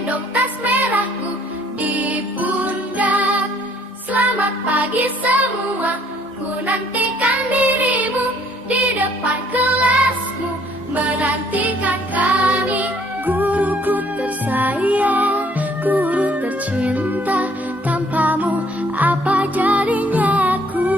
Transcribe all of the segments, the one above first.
gendong tas merahku di pundak. Selamat pagi semua, ku nantikan dirimu di depan kelasmu, menantikan kami. Guruku tersayang, guru tercinta, tanpamu apa jadinya aku?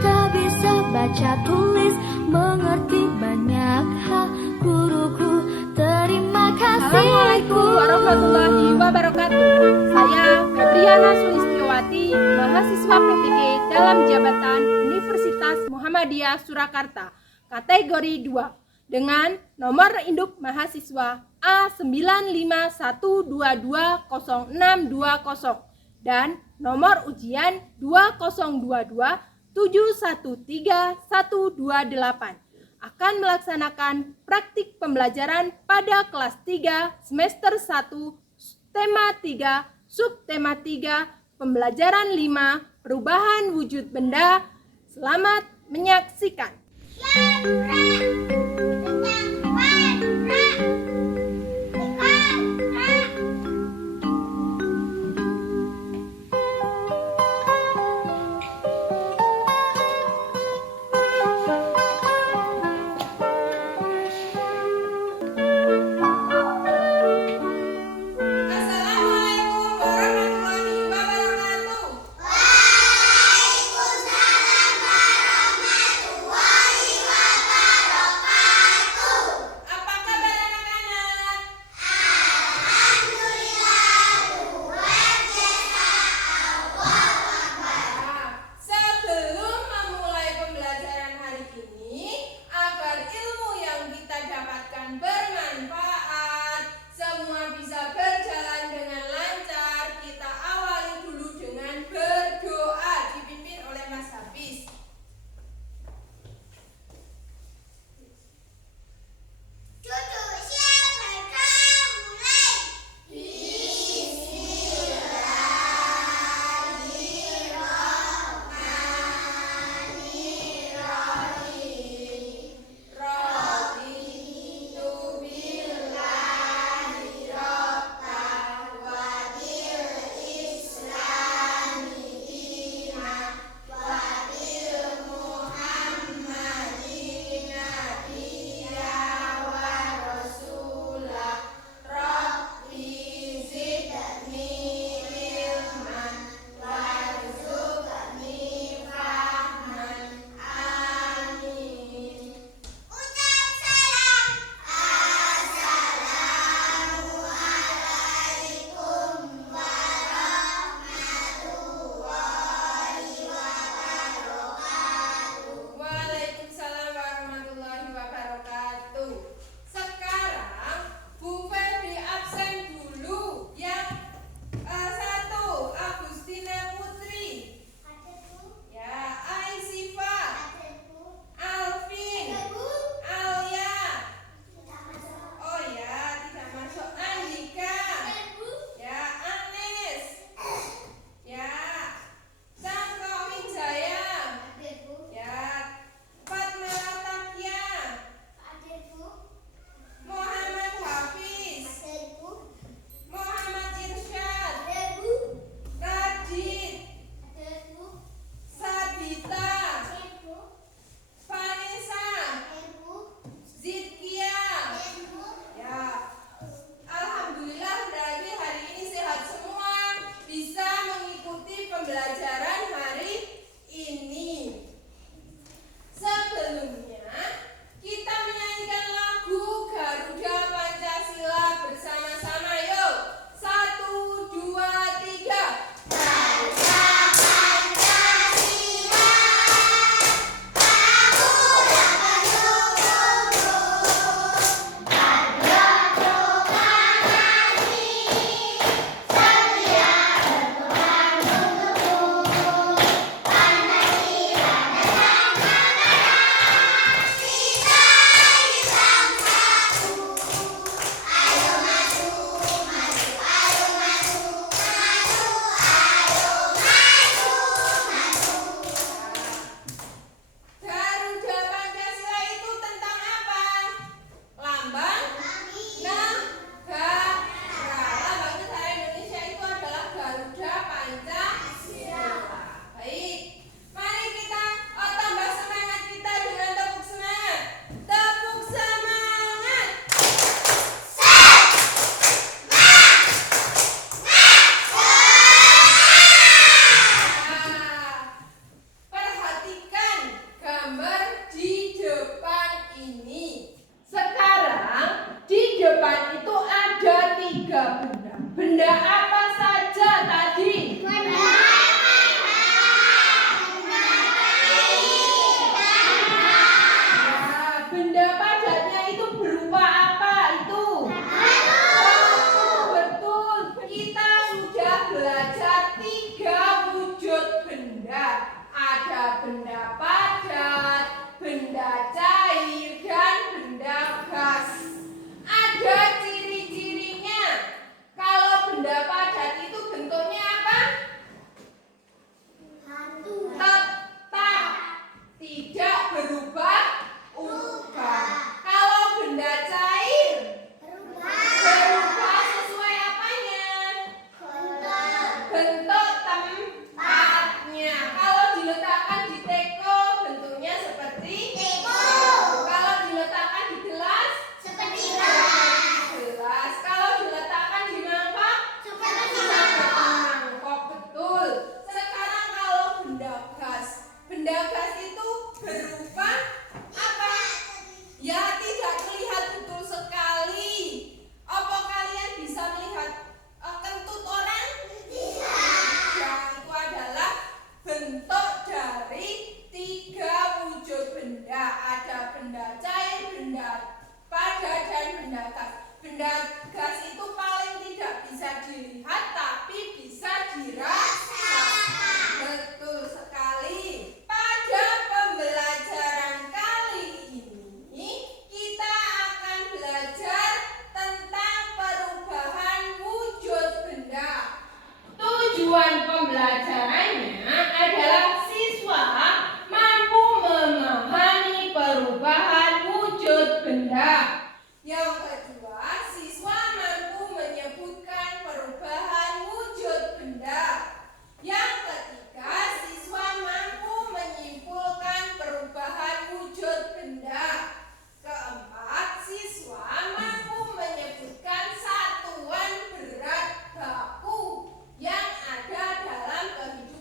Tak bisa baca tulis, mengerti banyak hal. Guruku, terima kasih. Assalamualaikum warahmatullahi wabarakatuh. Saya Febriana Sulistiowati, mahasiswa PPG dalam jabatan Universitas Muhammadiyah Surakarta, kategori 2, dengan nomor induk mahasiswa A951220620 dan nomor ujian 2022713128, akan melaksanakan praktik pembelajaran pada kelas 3 semester 1 tema 3 subtema 3 pembelajaran 5 perubahan wujud benda. Selamat menyaksikan. Assalamualaikum warahmatullahi wabarakatuh. Apa kabar anak-anak? Benda apa saja tadi? Benda padatnya itu berupa apa itu? Betul, kita sudah belajar 3 wujud benda. Ada benda padat, benda cair, dan benda gas. Ada ciri-cirinya. Kalau benda padat itu bentuknya apa? Tetap, tidak berubah-ubah. Kalau benda cair, berubah sesuai apanya? Bentuk tempatnya. Kalau diletakkan di teko, bentuknya seperti teko. Kalau diletakkan di gelas, seperti gelas. Kalau diletakkan di mangkok, seperti mangkok. Betul. Sekarang kalau benda gas itu berupa apa? Ya, tidak terlihat. Betul sekali. Apa kalian bisa melihat kentut orang? Ya, itu adalah bentuk dari 3 wujud benda. Ada benda cair, benda padat, dan benda gas. Benda gas itu paling tidak bisa dilihat, tapi bisa dirasakan. Betul sekali. Pada pembelajaran kali ini, kita akan belajar tentang perubahan wujud benda. Tujuan pembelajarannya adalah siswa mampu memahami perubahan wujud benda. Yang kedua, siswa mampu menyebutkan perubahan wujud benda. Yang ketiga, siswa mampu menyimpulkan perubahan wujud benda. Keempat, siswa mampu menyebutkan satuan berat baku yang ada dalam kehidupan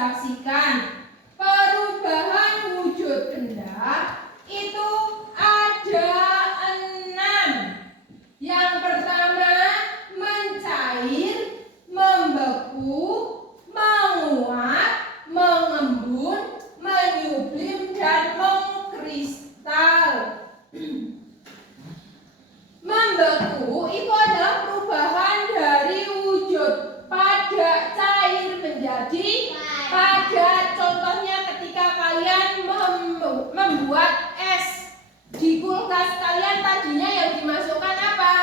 saksikan. Perubahan wujud benda itu ada 6. Yang pertama, mencair, membeku, menguap, mengembun, menyublim, dan mengkristal. Membeku itu adalah perubahan dari wujud padat cair menjadi padat. Contohnya ketika kalian membuat es di kulkas kalian, tadinya yang dimasukkan apa?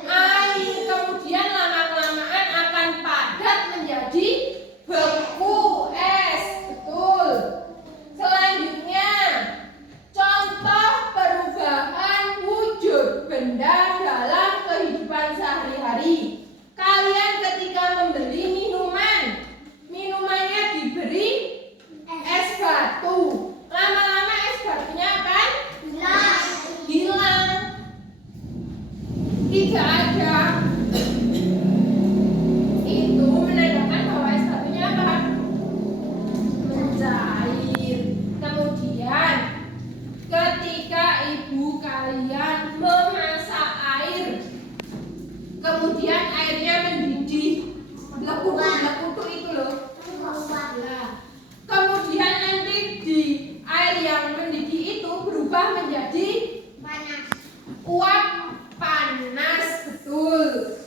Air. Kemudian lama-kelamaan akan padat menjadi beku es. Betul. Selanjutnya, contoh perubahan wujud benda dalam kehidupan sehari-hari. Kalian ketika membeli minumannya diberi es batu. Lama-lama es batunya akan hilang. Tidak ada. Itu menandakan bahwa es batunya apa? Mencair. Kemudian ketika ibu kalian memasak air, kemudian airnya mendidih, lekutu itu loh. Nah, kemudian nanti di air yang mendidih itu berubah menjadi uap panas. Betul.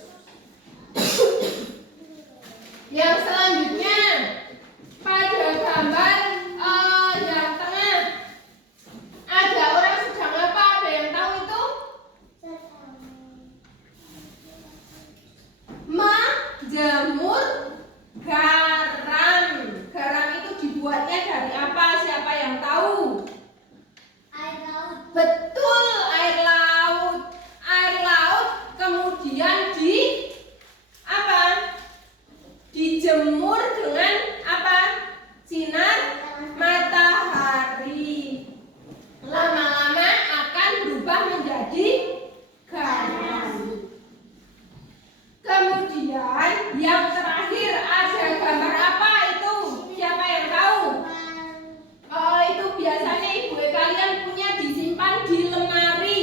Yang selanjutnya, pada gambar yang tengah ada orang sedang apa? Ada yang tahu itu? Menjemur garam. Garam itu dibuatnya dari apa? Siapa yang tahu? Betul, air laut. Air laut kemudian dijemur dengan apa? Sinar matahari. Lama-lama akan berubah menjadi garam. Kemudian yang terakhir ada gambar apa itu? Siapa yang tahu? Oh, itu biasanya ibu kalian punya disimpan di lemari.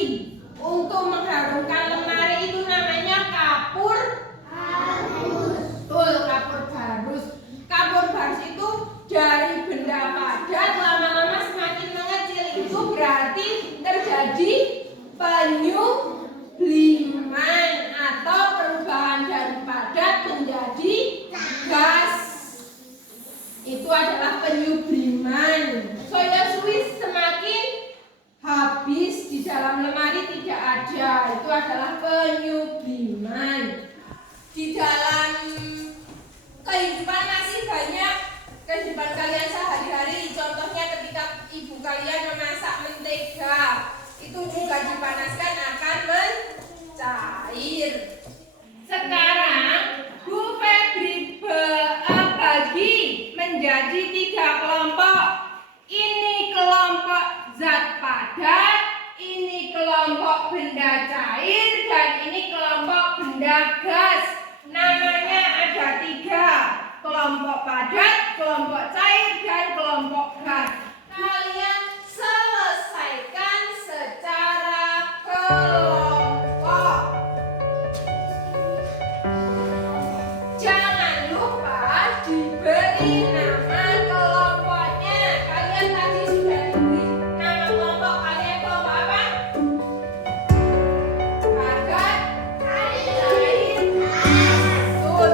Untuk mengharumkan lemari itu namanya kapur barus. Betul, kapur barus. Kapur barus itu dari benda padat lama-lama semakin mengecil. Itu berarti terjadi penyubliman atau perubahan dari padat menjadi gas. Itu adalah penyubliman. Soya Swiss semakin habis di dalam lemari tidak ada. Itu adalah penyubliman. Di dalam kehidupan masih banyak kehidupan kalian sehari-hari. Contohnya ketika ibu kalian memasak mentega, itu juga dipanaskan akan mencair. Sekarang Bu Febri bagi menjadi 3 kelompok. Ini kelompok zat padat, ini kelompok benda cair, dan ini kelompok benda gas. Namanya ada 3, kelompok padat, kelompok cair, dan kelompok gas. Kalian selesaikan secara kelompok. Jangan lupa diberi nama kelompoknya. Kalian tadi sudah diberi nama kelompok. Kalian kelompok apa? Padat, cair, betul.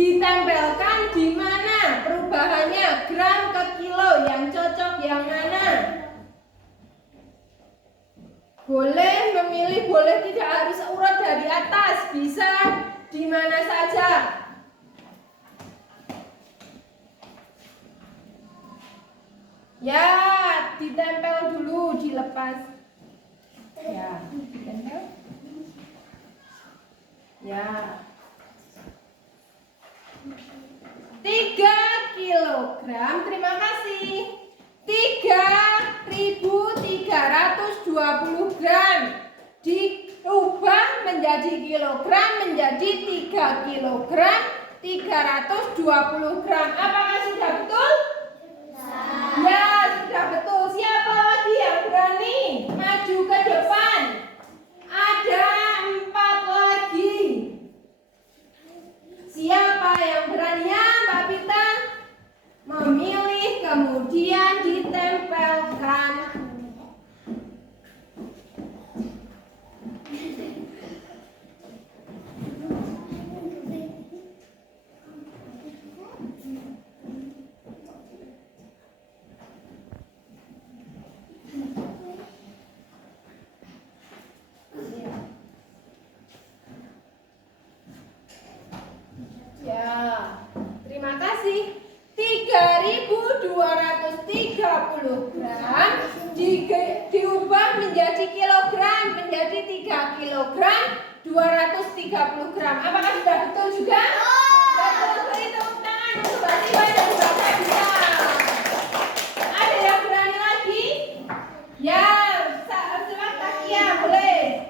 Ditempelkan di mana? Perubahannya gram ke kilo, yang cocok yang mana? Boleh memilih, boleh tidak harus urut dari atas, bisa di mana saja. Ya, ditempel dulu, dilepas. Ya, ditempel. Ya. 3 kilogram, terima kasih. 3.320 gram diubah menjadi kilogram, menjadi 3 kilogram 320 gram. Apakah sudah betul? Ya, sudah betul. Siapa lagi yang berani maju ke depan? Ada 4 lagi. Siapa yang berani ya, Mbak Pita? Memilih kemudian ditempelkan. Ya, terima kasih. 3.230 gram diubah menjadi kilogram, menjadi 3 kilogram 230 gram. Apakah sudah betul juga? Betul. Beri tepuk tangan untuk Mbak Siwa dan Mbak Sabita. Ada yang berani lagi? Ya, silakan Takia, boleh.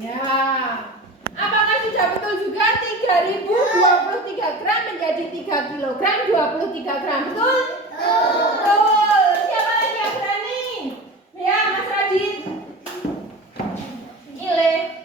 Ya, apakah sudah betul juga 3.023 gram menjadi 3 kilogram 23 gram? Betul? Betul. Siapa lagi yang berani? Ya, Mas Radit. Ile.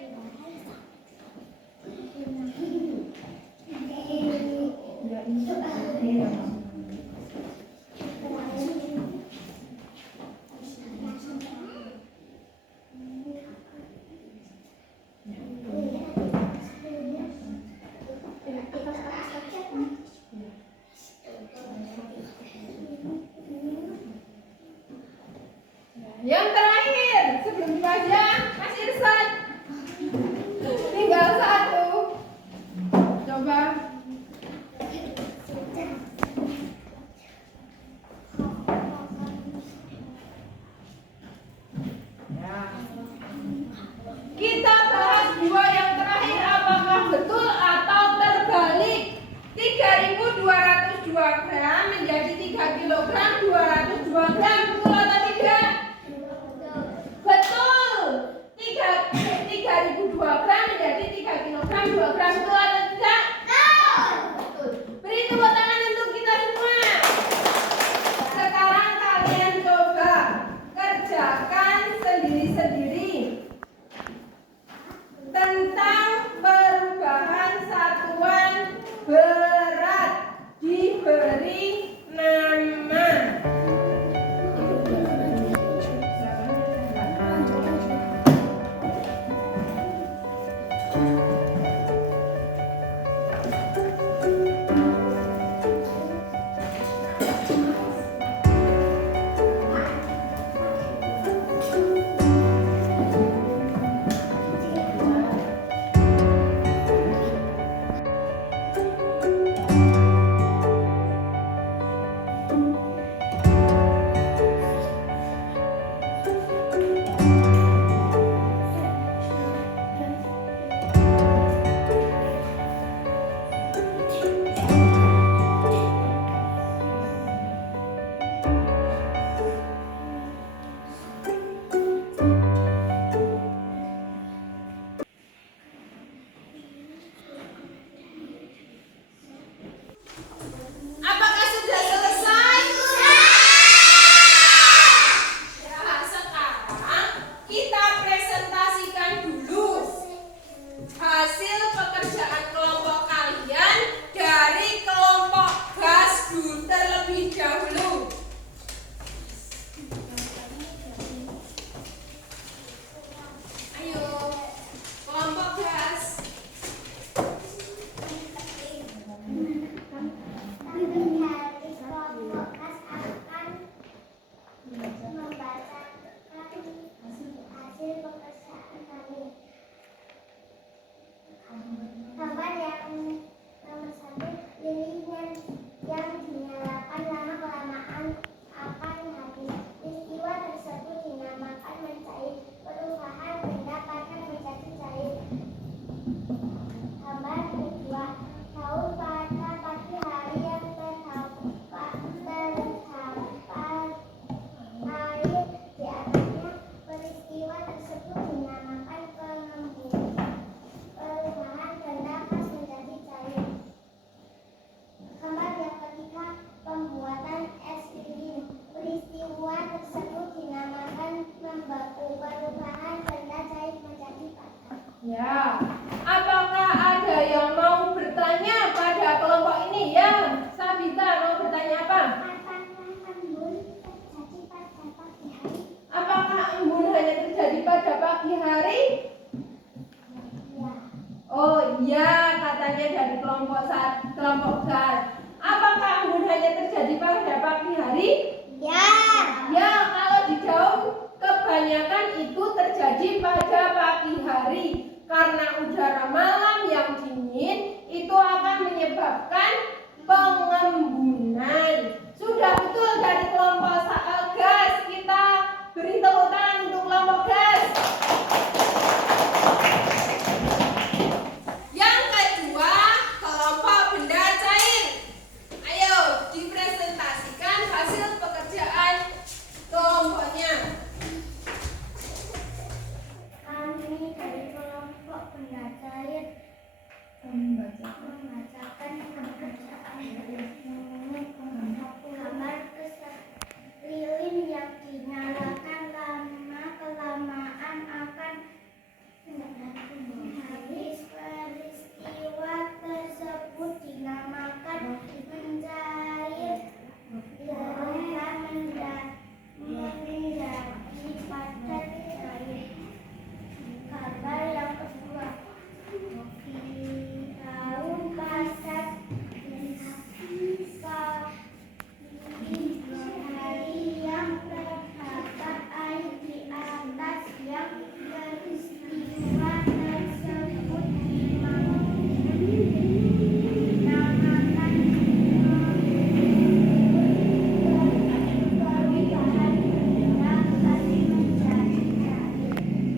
katanya dari kelompok gas. Apakah embun hanya terjadi pada pagi hari? Ya. Ya, kalau di daun kebanyakan itu terjadi pada pagi hari. Karena udara malam yang dingin itu akan menyebabkan pengembunan. Sudah betul dari kelompok gas. Kita beri tepuk tangan untuk kelompok gas. Yang kedua, kelompok benda cair. Ayo dipresentasikan hasil pekerjaan kelompoknya. Kami dari kelompok benda cair membacakan pekerjaan gambar lilin yang dinyalakan lama-kelamaan akan habis. Peristiwa tersebut dinamakan mencair hingga menjadi padat cair. Gambar yang kedua, daun padat hari yang terdapat air di atas yang peristiwa tersebut dinamakan perubahan benda menjadi cair.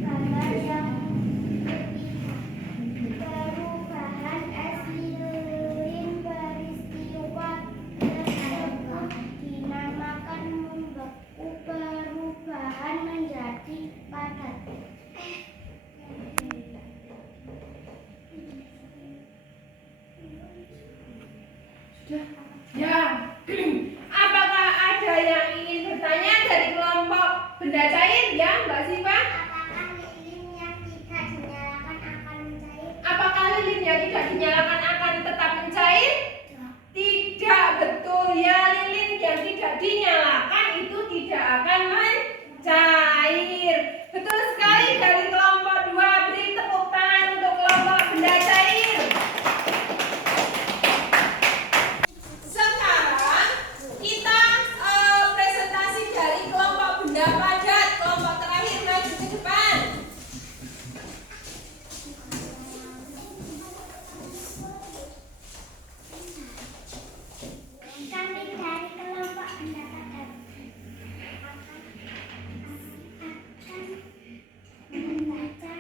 Gambar yang perubahan es lilin peristiwa tersebut dinamakan membeku, perubahan menjadi padat. Ya, apakah ada yang ingin bertanya dari kelompok benda cair? Ya, Mbak Siva. Apakah lilin yang tidak dinyalakan akan Apakah lilin yang tidak dinyalakan akan mencair? tetap mencair? Tidak, betul ya. Lilin yang tidak dinyalakan itu tidak akan mencair. Betul sekali dari kelompok 2. Beri tepuk tangan untuk kelompok benda cair. Sekarang kita presentasi dari kelompok benda padat. Kelompok terakhir maju ke depan. Kami dari kelompok benda padat akan membaca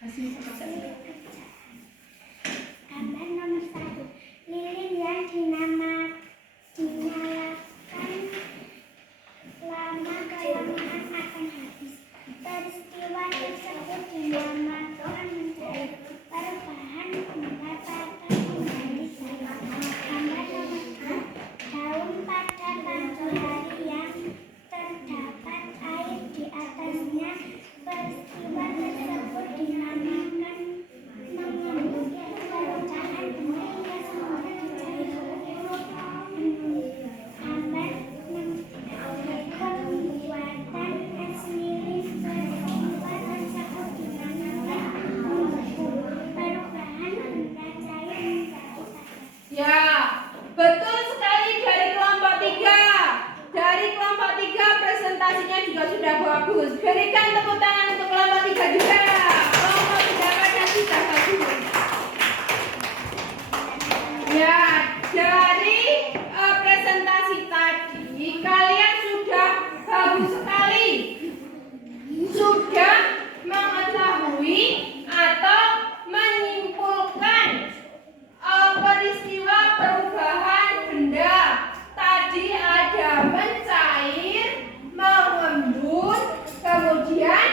hasil pekerjaan. Gambar nomor 1, lilin yang dinyalakan lama-kelamaan akan habis. Peristiwa tersebut dinamakan mencair, perubahan benda padat menjadi cair. Gambar nomor 2, daun pada pagi hari yang terdapat air di atasnya. Peristiwa tersebut dinamakan mengembun, perubahan benda menjadi cair. Gambar pembuatan es lilin peristiwa tersebut dinamakan membeku, perubahan benda cair menjadi padat. Ya, betul sekali dari kelompok 3. Dari kelompok 3 presentasinya juga sudah bagus. Berikan tepuk tangan untuk kelompok 3 juga. Kelompok benda padat sudah bagus. Ya, dari presentasi tadi kalian sudah bagus sekali. Sudah mengetahui atau menyimpulkan peristiwa perubahan benda. Tadi ada mencair, mengembun, kemudian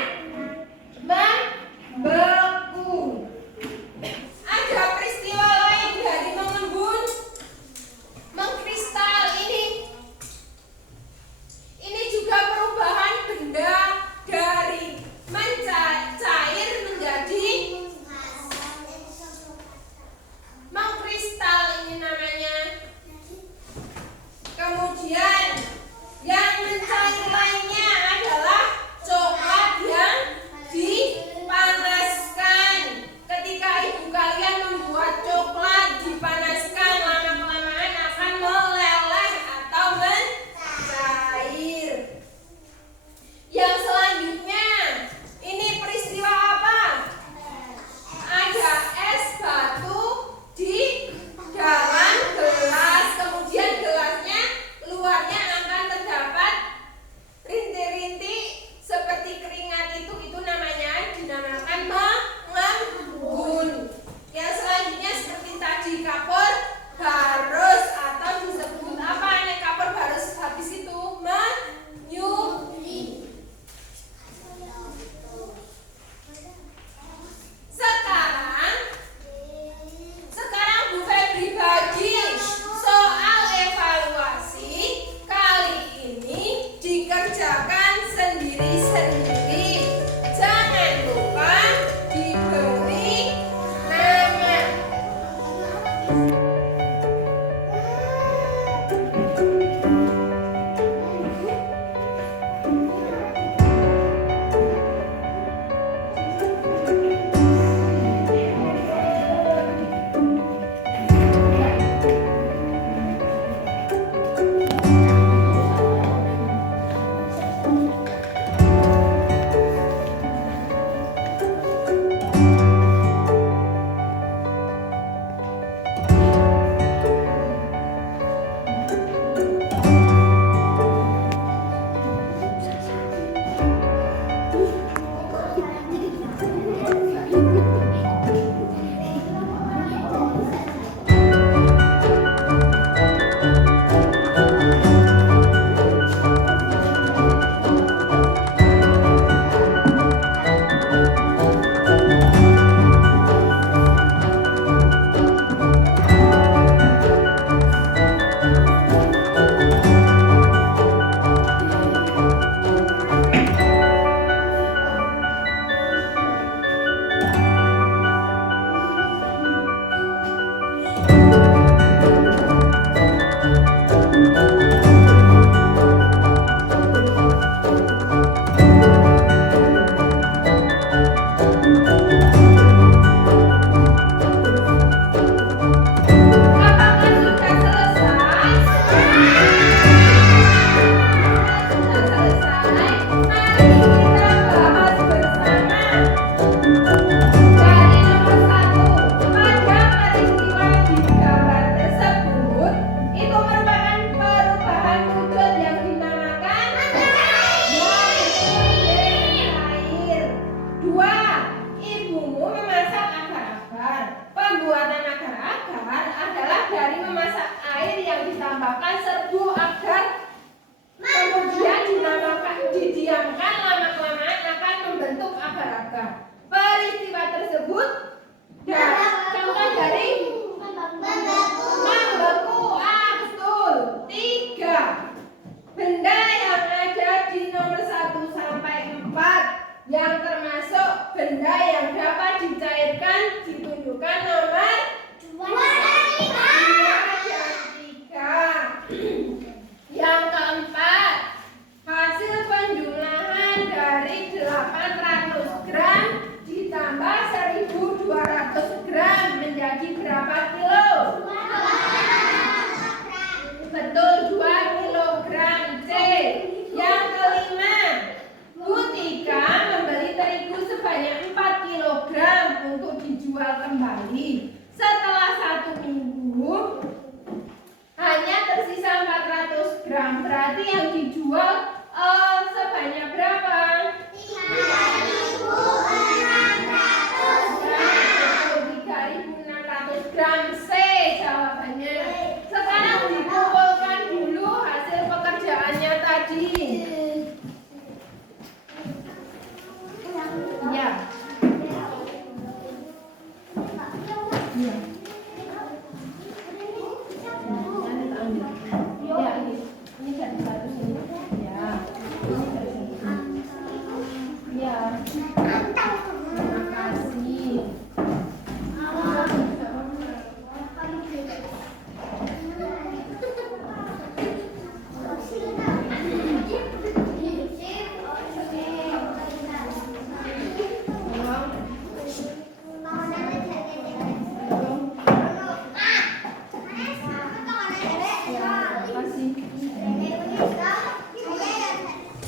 berarti yang dijual sebanyak berapa? 3.600 gram. C jawabannya. Sekarang dikumpulkan dulu hasil pekerjaannya tadi. Ya. Ya. Ya, ini dari satu sini. Ya. Ini dari satu. Ya. Terima kasih.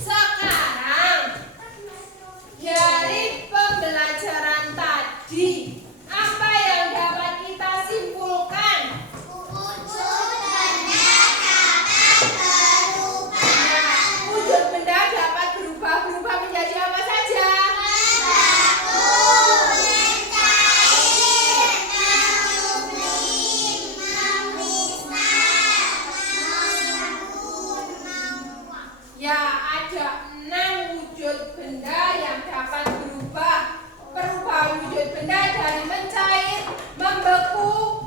Sekarang dari pembelajaran tadi, apa yang dapat kita simpulkan? Wujud benda dapat berubah-berubah menjadi apa saja? Ya, ada 6 wujud benda yang dapat berubah. Perubahan wujud benda dari mencair, membeku,